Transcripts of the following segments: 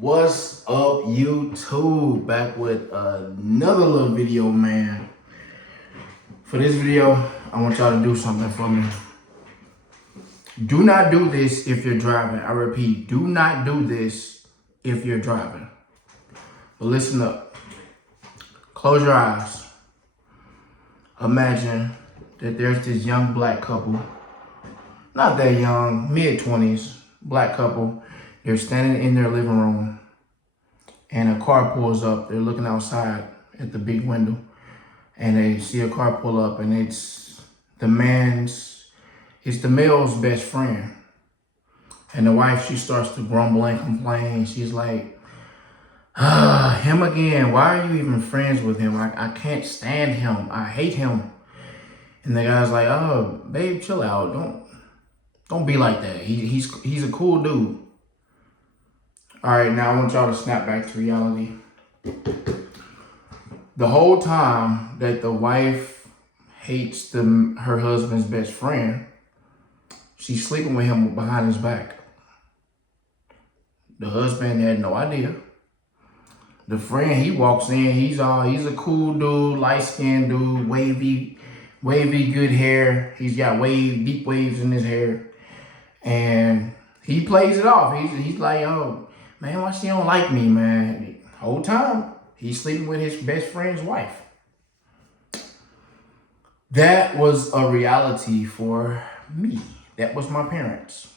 What's up, YouTube? Back with another little video, man. For this video, I want y'all to do something for me. Do not do this if you're driving. I repeat, do not do this if you're driving. But listen up. Close your eyes. Imagine that there's this young black couple, not that young, mid-20s, black couple. They're standing in their living room and a car pulls up. They're looking outside at the big window and they see a car pull up, and it's the male's best friend. And the wife, she starts to grumble and complain. She's like, him again. Why are you even friends with him? I can't stand him. I hate him. And the guy's like, oh, babe, chill out. Don't be like that. He's a cool dude. All right, now I want y'all to snap back to reality. The whole time that the wife hates her husband's best friend, she's sleeping with him behind his back. The husband had no idea. The friend, he walks in, he's a cool dude, light-skinned dude, wavy, good hair. He's got deep waves in his hair. And he plays it off. He's like, oh, man, why she don't like me, man? The whole time, he's sleeping with his best friend's wife. That was a reality for me. That was my parents.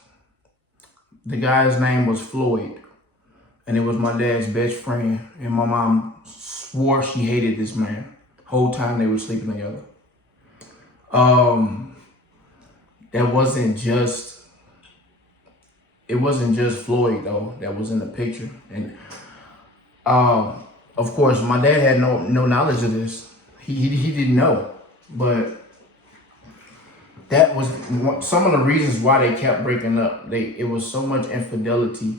The guy's name was Floyd, and it was my dad's best friend. And my mom swore she hated this man. Whole time they were sleeping together. It wasn't just Floyd though that was in the picture. And of course my dad had no knowledge of this. He didn't know. But that was some of the reasons why they kept breaking up. It was so much infidelity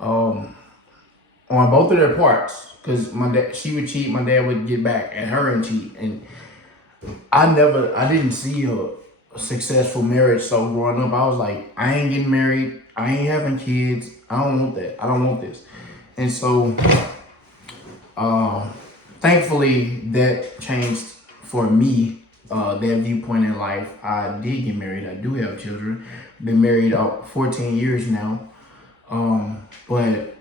on both of their parts. Because she would cheat, my dad would get back at her and cheat. And I didn't see a successful marriage. So growing up, I was like, I ain't getting married. I ain't having kids. I don't want that. I don't want this. And so, thankfully, that changed for me, that viewpoint in life. I did get married. I do have children. Been married 14 years now. But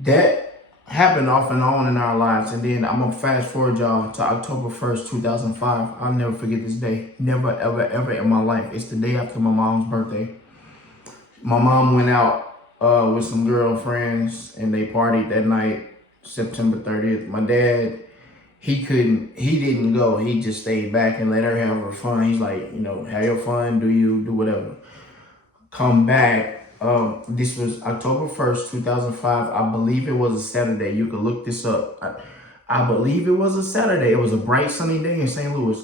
that happened off and on in our lives. And then I'm going to fast forward y'all to October 1st, 2005. I'll never forget this day. Never, ever, ever in my life. It's the day after my mom's birthday. My mom went out with some girlfriends and they partied that night, September 30th. My dad, he didn't go. He just stayed back and let her have her fun. He's like, have your fun, do whatever. Come back. This was October 1st, 2005. I believe it was a Saturday. You can look this up. I believe it was a Saturday. It was a bright sunny day in St. Louis.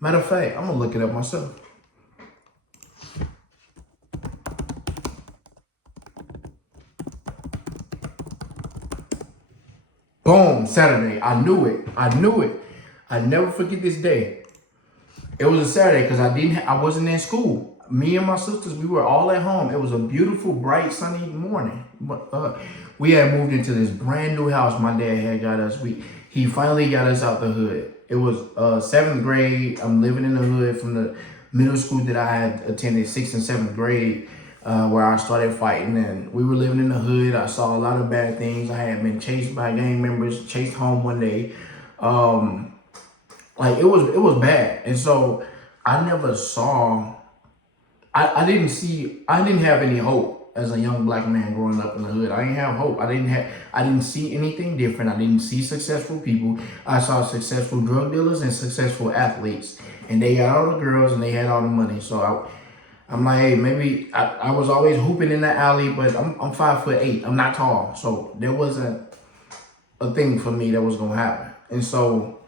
Matter of fact, I'm gonna look it up myself. Boom, Saturday. I knew it. I'd never forget this day. It was a Saturday because I wasn't in school. Me and my sisters, we were all at home. It was a beautiful, bright, sunny morning. We had moved into this brand new house my dad had got us. He finally got us out the hood. It was 7th grade. I'm living in the hood from the middle school that I had attended, 6th and 7th grade. Where I started fighting, and we were living in the hood. I saw a lot of bad things. I had been chased by gang members, chased home one day. Like it was bad. And so I never saw, I didn't have any hope as a young black man growing up in the hood. I didn't have hope. I didn't see anything different. I didn't see successful people. I saw successful drug dealers and successful athletes, and they got all the girls and they had all the money. So I'm like, hey, maybe I was always hooping in the alley, but I'm 5'8". I'm not tall. So there wasn't a thing for me that was going to happen. And so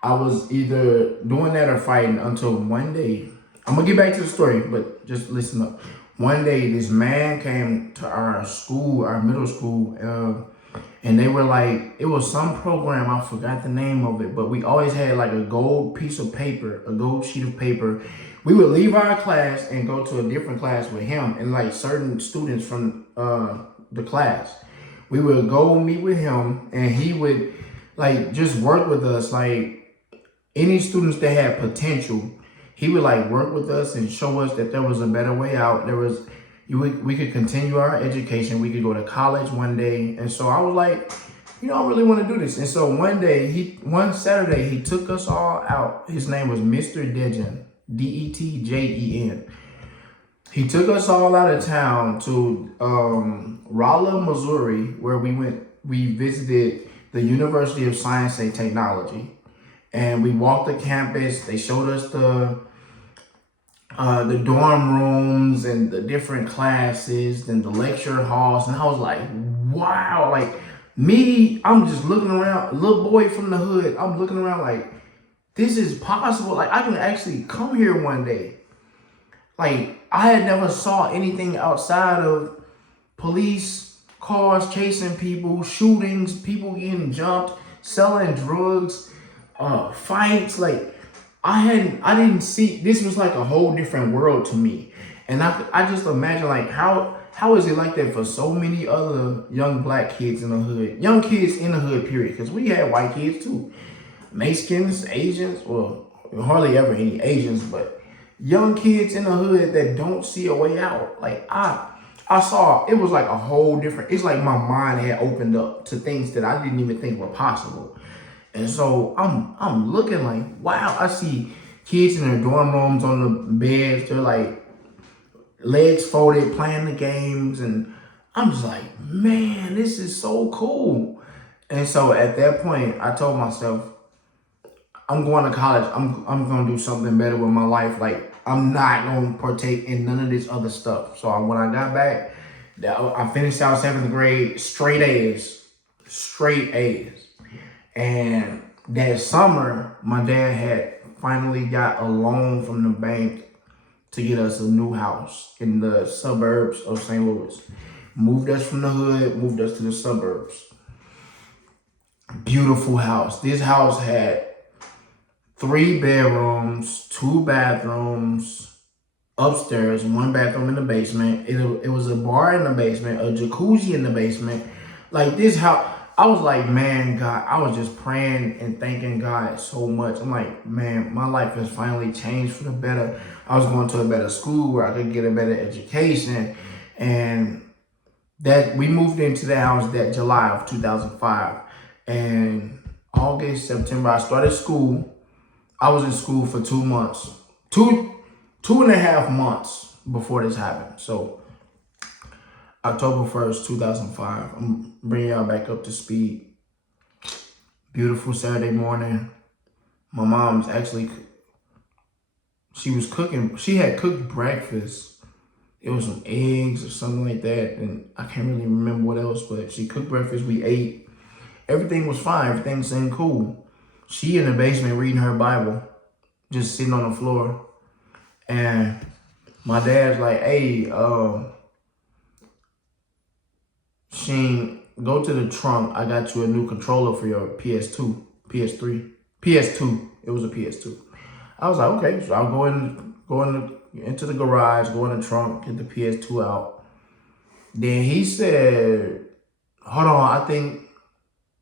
I was either doing that or fighting until one day, I'm going to get back to the story, but just listen up. One day, this man came to our school, our middle school, and they were like, it was some program, I forgot the name of it, but we always had like a gold piece of paper, a gold sheet of paper. We would leave our class and go to a different class with him, and like certain students from the class. We would go meet with him, and he would like just work with us. Like any students that had potential, he would like work with us and show us that there was a better way out. We could continue our education. We could go to college one day. And so I was like, I really want to do this. And so one Saturday, he took us all out. His name was Mr. Dejen, Detjen. He took us all out of town to Rolla, Missouri, where we visited the University of Science and Technology. And we walked the campus. They showed us the dorm rooms and the different classes and the lecture halls. And I was like, wow, like I'm just looking around, little boy from the hood. I'm looking around like, this is possible. Like I can actually come here one day. Like I had never saw anything outside of police cars chasing people, shootings, people getting jumped, selling drugs, fights. Like I didn't see, this was like a whole different world to me. And I just imagine like how is it like that for so many other young black kids in the hood, young kids in the hood, period. Because we had white kids too, Mexicans, Asians, well, hardly ever any Asians, but young kids in the hood that don't see a way out. Like I saw, it was like a whole different, it's like my mind had opened up to things that I didn't even think were possible. And so I'm looking like, wow, I see kids in their dorm rooms on the beds, they're like legs folded, playing the games, and I'm just like, man, this is so cool. And so at that point, I told myself, I'm going to college. I'm going to do something better with my life. Like, I'm not going to partake in none of this other stuff. So when I got back, I finished out 7th grade, straight A's. And that summer, my dad had finally got a loan from the bank to get us a new house in the suburbs of St. Louis. Moved us from the hood, moved us to the suburbs. Beautiful house. This house had 3 bedrooms, 2 bathrooms, upstairs, 1 bathroom in the basement. It was a bar in the basement, a jacuzzi in the basement. Like this house, I was like, man, God, I was just praying and thanking God so much. I'm like, man, my life has finally changed for the better. I was going to a better school where I could get a better education. And that we moved into the house that July of 2005. And August, September, I started school. I was in school for 2 months, two and a half months before this happened. So October 1st, 2005, I'm bringing y'all back up to speed. Beautiful Saturday morning. My mom's actually, she was cooking, she had cooked breakfast. It was some eggs or something like that. And I can't really remember what else, but she cooked breakfast, we ate. Everything was fine, everything seemed cool. She in the basement reading her Bible, just sitting on the floor. And my dad's like, hey, Sheen, go to the trunk. I got you a new controller for your PS2, PS3, PS2. It was a PS2. I was like, okay. So I'll go into the garage, go in the trunk, get the PS2 out. Then he said, hold on, I think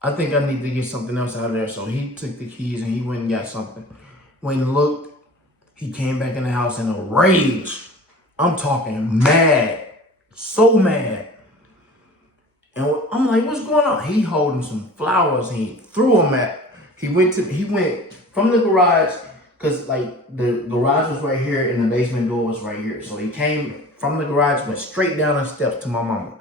I need to get something else out of there. So he took the keys and he went and got something. When he looked, he came back in the house in a rage. I'm talking mad, so mad. And I'm like, what's going on? He holding some flowers and he threw them he went from the garage, because like the garage was right here and the basement door was right here. So he came from the garage, went straight down the steps to my mama.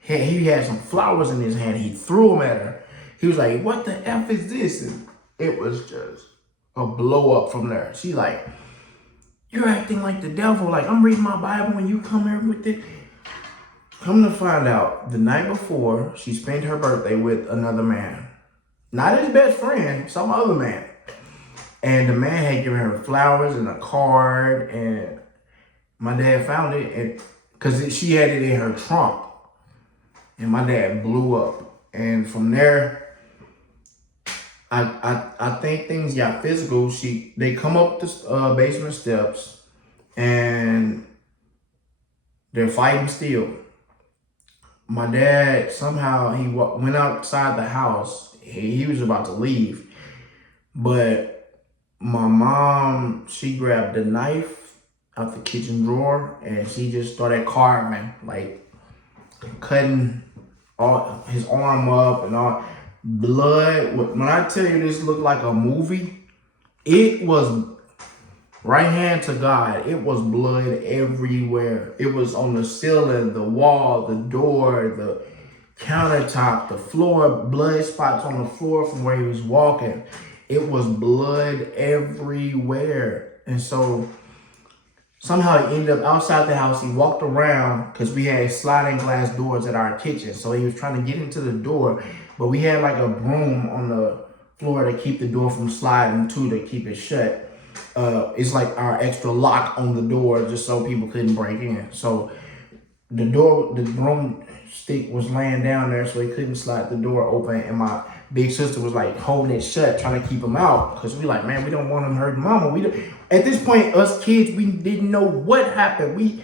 He had some flowers in his hand. He threw them at her. He was like, what the F is this? And it was just a blow up from there. She like, you're acting like the devil. Like, I'm reading my Bible and you come here with it. Come to find out, the night before, she spent her birthday with another man. Not his best friend, some other man. And the man had given her flowers and a card. And my dad found it because she had it in her trunk. And my dad blew up. And from there, I think things got physical. They come up the basement steps and they're fighting still. my dad somehow he went outside the house. He was about to leave, but my mom, she grabbed the knife out the kitchen drawer and she just started carving, like cutting all his arm up and all blood. When I tell you this looked like a movie, it was right hand to God. It was blood everywhere. It was on the ceiling, the wall, the door, the countertop, the floor, blood spots on the floor from where he was walking. It was blood everywhere. And so somehow he ended up outside the house. He walked around because we had sliding glass doors at our kitchen. So he was trying to get into the door, but we had like a broom on the floor to keep the door from sliding too, to keep it shut. It's like our extra lock on the door just so people couldn't break in. So the broom stick was laying down there so he couldn't slide the door open. And my big sister was like holding it shut, trying to keep him out. Because we like, man, we don't want him hurting mama. At this point, us kids, we didn't know what happened.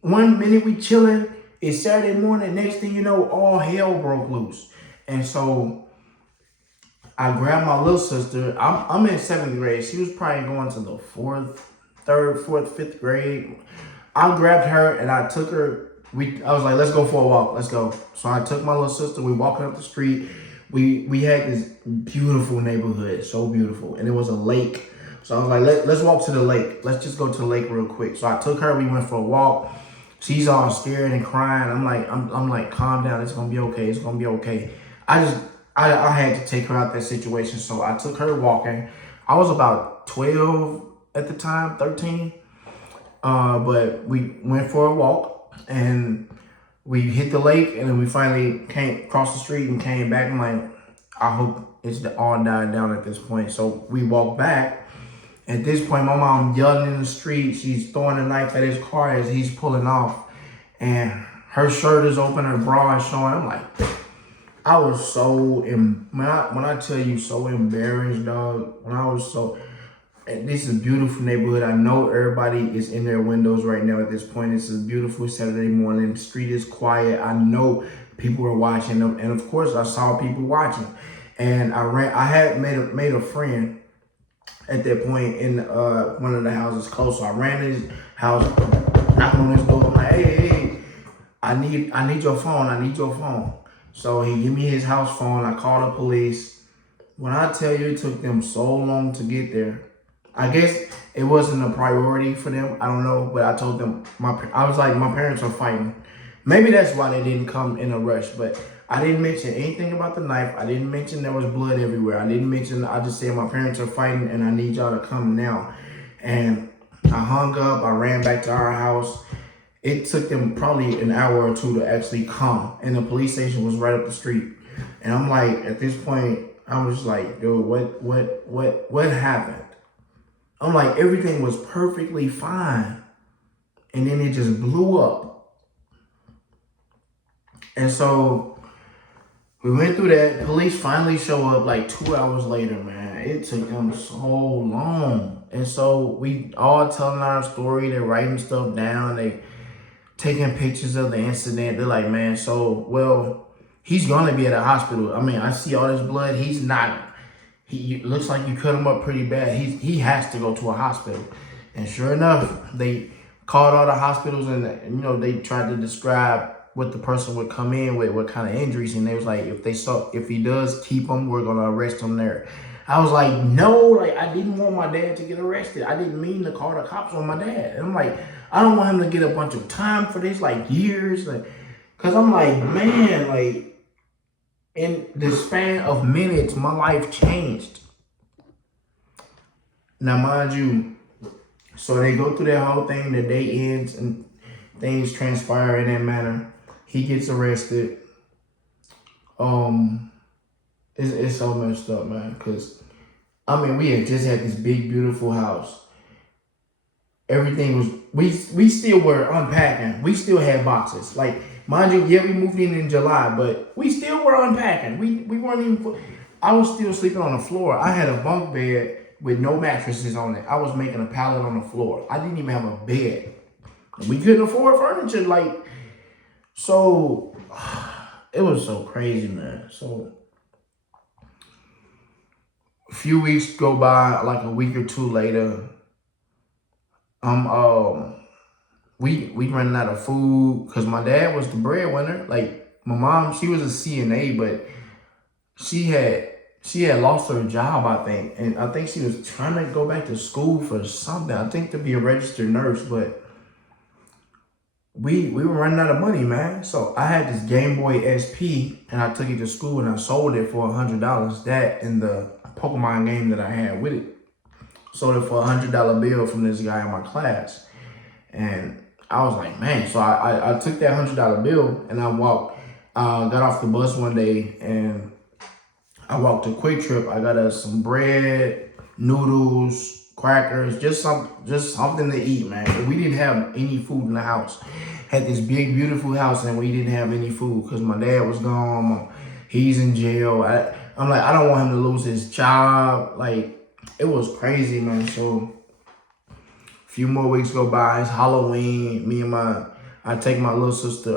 One minute we chilling, it's Saturday morning. Next thing you know, all hell broke loose. And so I grabbed my little sister. I'm in 7th grade. She was probably going to the 5th grade. I grabbed her and I took her. I was like, let's go for a walk. Let's go. So I took my little sister. We walking up the street. We had this beautiful neighborhood, so beautiful, and it was a lake. So I was like, let's walk to the lake. Let's just go to the lake real quick. So I took her. We went for a walk. She's all scared and crying. I'm like, calm down. It's gonna be okay. It's gonna be okay. I had to take her out that situation. So I took her walking. I was about 12 at the time, 13. But we went for a walk and we hit the lake, and then we finally came across the street and came back. I'm like, I hope it's all died down at this point. So we walked back. At this point, my mom yelling in the street. She's throwing a knife at his car as he's pulling off. And her shirt is open, her bra is showing. I'm like, I was so, when I tell you so embarrassed, dog, and this is a beautiful neighborhood. I know everybody is in their windows right now at this point. It's a beautiful Saturday morning. The street is quiet. I know people are watching them. And of course, I saw people watching. And I had made a friend at that point in one of the houses close. So I ran to his house, knocking on his door. I'm like, hey, I need your phone. I need your phone. So he gave me his house phone. I called the police. When I tell you it took them so long to get there, I guess it wasn't a priority for them. I don't know, but I told them, I was like, my parents are fighting. Maybe that's why they didn't come in a rush, but I didn't mention anything about the knife. I didn't mention there was blood everywhere. I just said my parents are fighting and I need y'all to come now. And I hung up, I ran back to our house. It took them probably an hour or two to actually come, and the police station was right up the street. And I'm like, at this point, I was like, dude, what happened? I'm like, everything was perfectly fine. And then it just blew up. And so we went through that. Police finally show up like 2 hours later, man. It took them so long. And so we all telling our story. They're writing stuff down. They taking pictures of the incident. They're like, man, he's going to be at a hospital. I mean, I see all this blood. He's not. He looks like you cut him up pretty bad. He has to go to a hospital. And sure enough, they called all the hospitals and they tried to describe what the person would come in with, what kind of injuries. And they was like, if he does keep him, we're going to arrest him there. I was like, no, I didn't want my dad to get arrested. I didn't mean to call the cops on my dad. And I'm like, I don't want him to get a bunch of time for this, years. Because I'm like, man, in the span of minutes, my life changed. Now, mind you, so they go through that whole thing, the day ends, and things transpire in that manner. He gets arrested. It's so messed up, man, because, we had just had this big, beautiful house. Everything was, we still were unpacking. We still had boxes. Mind you, yeah, we moved in July, but we still were unpacking. We weren't even, I was still sleeping on the floor. I had a bunk bed with no mattresses on it. I was making a pallet on the floor. I didn't even have a bed. We couldn't afford furniture. So it was so crazy, man. So a few weeks go by, like a week or two later, I'm we running out of food because my dad was the breadwinner. Like my mom, she was a CNA, but she had she had lost her job, I think, and I think she was trying to go back to school for something. I think to be a registered nurse, but we were running out of money, man. So I had this Game Boy SP, and I took it to school and I sold it for $100. That and the Pokemon game that I had with it, sold it for $100 bill from this guy in my class, and I was like, man. So I took that $100 bill and I walked, got off the bus one day and I walked to Quick Trip. I got us some bread, noodles, crackers, just something to eat, man. We didn't have any food in the house. Had this big, beautiful house, and we didn't have any food because my dad was gone. He's in jail. I'm like, I don't want him to lose his job. Like, it was crazy, man. So a few more weeks go by. It's Halloween. I take my little sister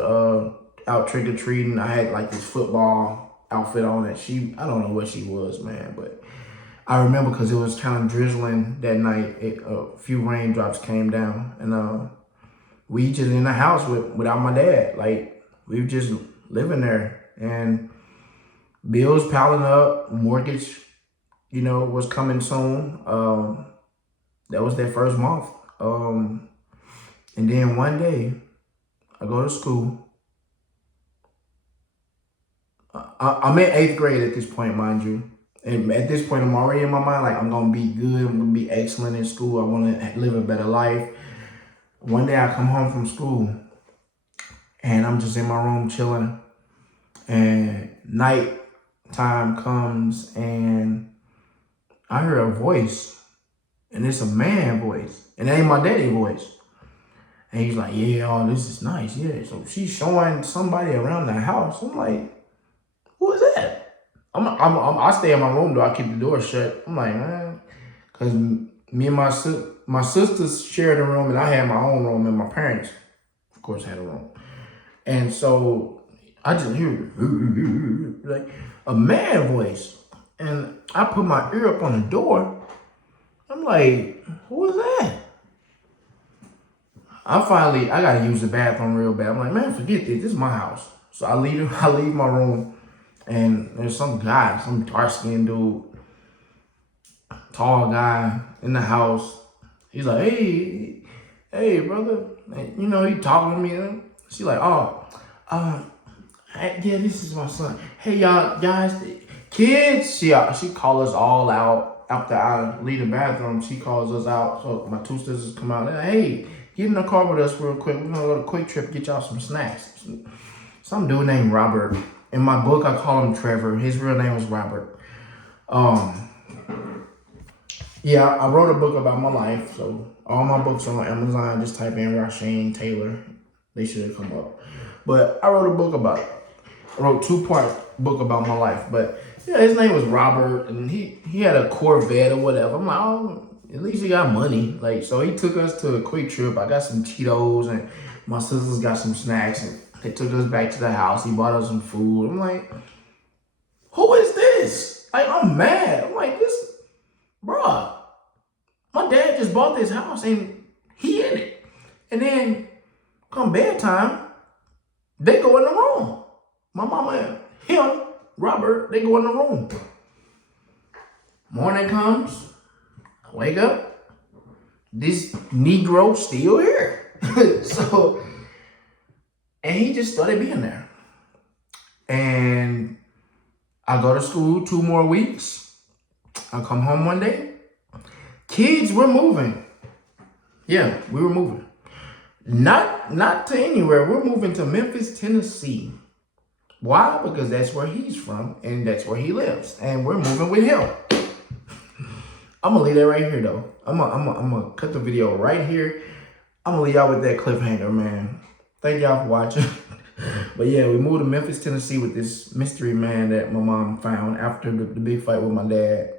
out trick or treating. I had like this football outfit on it. I don't know what she was, man, but I remember because it was kind of drizzling that night. A few raindrops came down, and we just in the house without my dad. Like, we were just living there, and bills piling up, mortgage, was coming soon. That was that first month. And then one day, I go to school. I'm in 8th grade at this point, mind you. And at this point, I'm already in my mind, like, I'm going to be good. I'm going to be excellent in school. I want to live a better life. One day, I come home from school, and I'm just in my room chilling. And night time comes, and I hear a voice. And it's a man voice. And it ain't my daddy voice. And he's like, yeah, oh, this is nice. Yeah. So she's showing somebody around the house. I'm like, who is that? I stay in my room, though. I keep the door shut. I'm like, man, because me and my sisters shared a room, and I had my own room, and my parents, of course, had a room. And so I just hear like a man voice, and I put my ear up on the door. I'm like, who is that? I gotta use the bathroom real bad. I'm like, man, forget this. This is my house. So I leave my room. And there's some guy, some dark-skinned dude, tall guy in the house. He's like, hey, brother. And, he talking to me. She like, yeah, this is my son. Hey, y'all, guys, kids. She called us all out after I leave the bathroom. She calls us out. So my two sisters come out. Like, hey, get in the car with us real quick. We're gonna go to Quick Trip, get y'all some snacks. Some dude named Robert. In my book, I call him Trevor. His real name was Robert. Yeah, I wrote a book about my life. So all my books are on Amazon. Just type in Rasheen Taylor. They should come up. But I wrote a book about it. I wrote a 2-part book about my life. But yeah, his name was Robert, and he had a Corvette or whatever. I'm like, oh, at least he got money. Like, so he took us to a Quick Trip. I got some Cheetos, and my sisters got some snacks, and they took us back to the house. He bought us some food. I'm like, who is this? Like, I'm mad. I'm like, bruh, my dad just bought this house and he in it. And then come bedtime, they go in the room. My mama and him, Robert, they go in the room. Morning comes, I wake up, this Negro still here. And he just started being there. And I go to school 2 more weeks. I come home one day. Kids, we're moving. Yeah, we were moving. Not to anywhere. We're moving to Memphis, Tennessee. Why? Because that's where he's from and that's where he lives. And we're moving with him. I'm gonna leave that right here though. I'm gonna cut the video right here. I'm gonna leave y'all with that cliffhanger, man. Thank y'all for watching. But yeah, we moved to Memphis, Tennessee with this mystery man that my mom found after the big fight with my dad.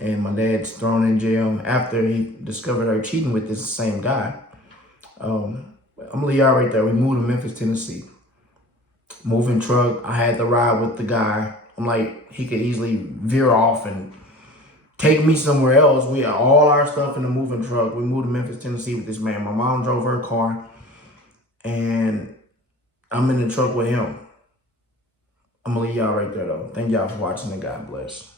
And my dad's thrown in jail after he discovered her cheating with this same guy. I'm gonna leave y'all right there. We moved to Memphis, Tennessee. moving truck. I had to ride with the guy. I'm like, he could easily veer off and take me somewhere else. We had all our stuff in the moving truck. We moved to Memphis, Tennessee with this man. My mom drove her car, and I'm in the truck with him. I'm gonna leave y'all right there though. Thank y'all for watching, and God bless.